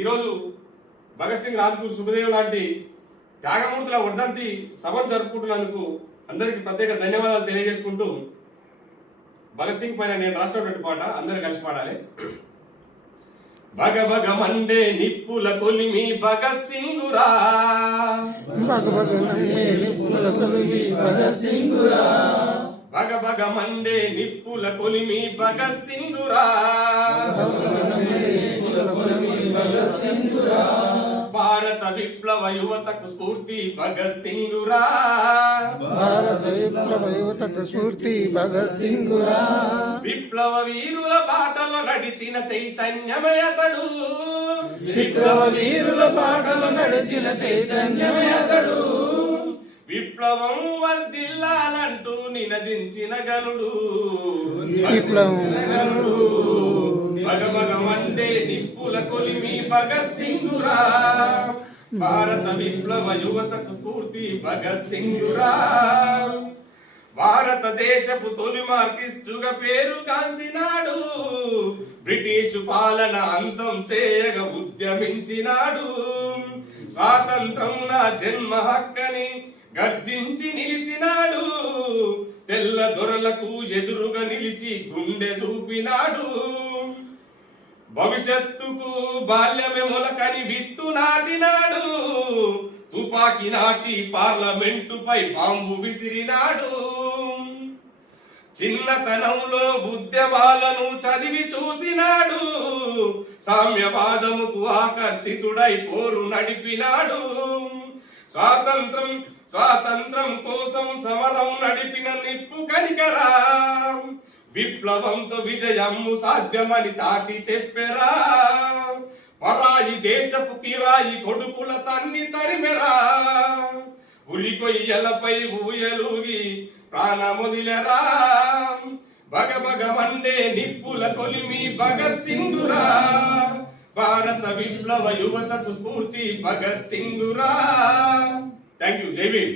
ఈరోజు భగత్ సింగ్, రాజ్గురు, సుఖదేవ్ లాంటి త్యాగమూర్తుల వర్ధంతి సభను జరుపుకుంటున్నందుకు అందరికీ ప్రత్యేక ధన్యవాదాలు తెలియజేసుకుంటూ భగత్ సింగ్ పైన నేను రాసినటువంటి పాట అందరు కలిసి పాడాలి. భగ భగ మండే నిప్పుల కొలిమి భగత్ సింగురా, భగ భగ మండే నిప్పుల కొలిమి భగత్ సింగురా, భగ భగ మండే నిప్పుల కొలిమి భగత్ సింగురా, భగత్ సింగురా, భారత విప్లవ యువతకు స్ఫూర్తి భగత్ సింగురా, భారత విప్లవ యువతకు స్ఫూర్తి భగత్ సింగురా, విప్లవ వీరుల బాటలో నడిచిన చైతన్యమే అతడు, విప్లవ వీరుల బాటలో నడిచిన చైతన్యమే అతడు, విప్లవం వర్ధిల్లాలంటూ నినదించిన గనుడు, విప్లవం భగ భగ మండే నిప్పుల కొలిమి భగత్ సింగురా, భారత విప్లవ యువతకు స్ఫూర్తి భగత్ సింగురా, భారతదేశపు తొలి మార్కిస్టుగా పేరు కాంచినాడు, బ్రిటిషు పాలన అంతం చేయగా ఉద్యమించినాడు, స్వాతంత్రం నా జన్మ హక్కని గర్జించి నిలిచినాడు, తెల్ల దొరలకు ఎదురుగా నిలిచి గుండె చూపినాడు, భవిష్యత్తుకు బాల్యమే మొలకని విత్తు నాటినాడు, తుపాకి నాటి పార్లమెంటుపై బాంబు విసిరినాడు, చిన్నతనంలో ఉద్యమాలను చదివి చూసినాడు, సామ్యవాదముకు ఆకర్షితుడై పోరు నడిపినాడు, స్వాతంత్రం కోసం సమరం నడిపిన నిప్పు కనికరా, విప్లవంతో విజయము సాధ్యమని చాటి చెప్పెరా, పరాయి దేశపు కిరాయి కొడుకుల తన్ని తరిమెరా, ఉలి కొయ్యలపై ఊయలూగి ప్రాణముదిలెరా, భగ భగ మండే నిప్పుల కొలిమి భగత్ సింగురా, భారత విప్లవ యువతకు స్ఫూర్తి భగత్ సింగురా. Thank you. జై భీమ్.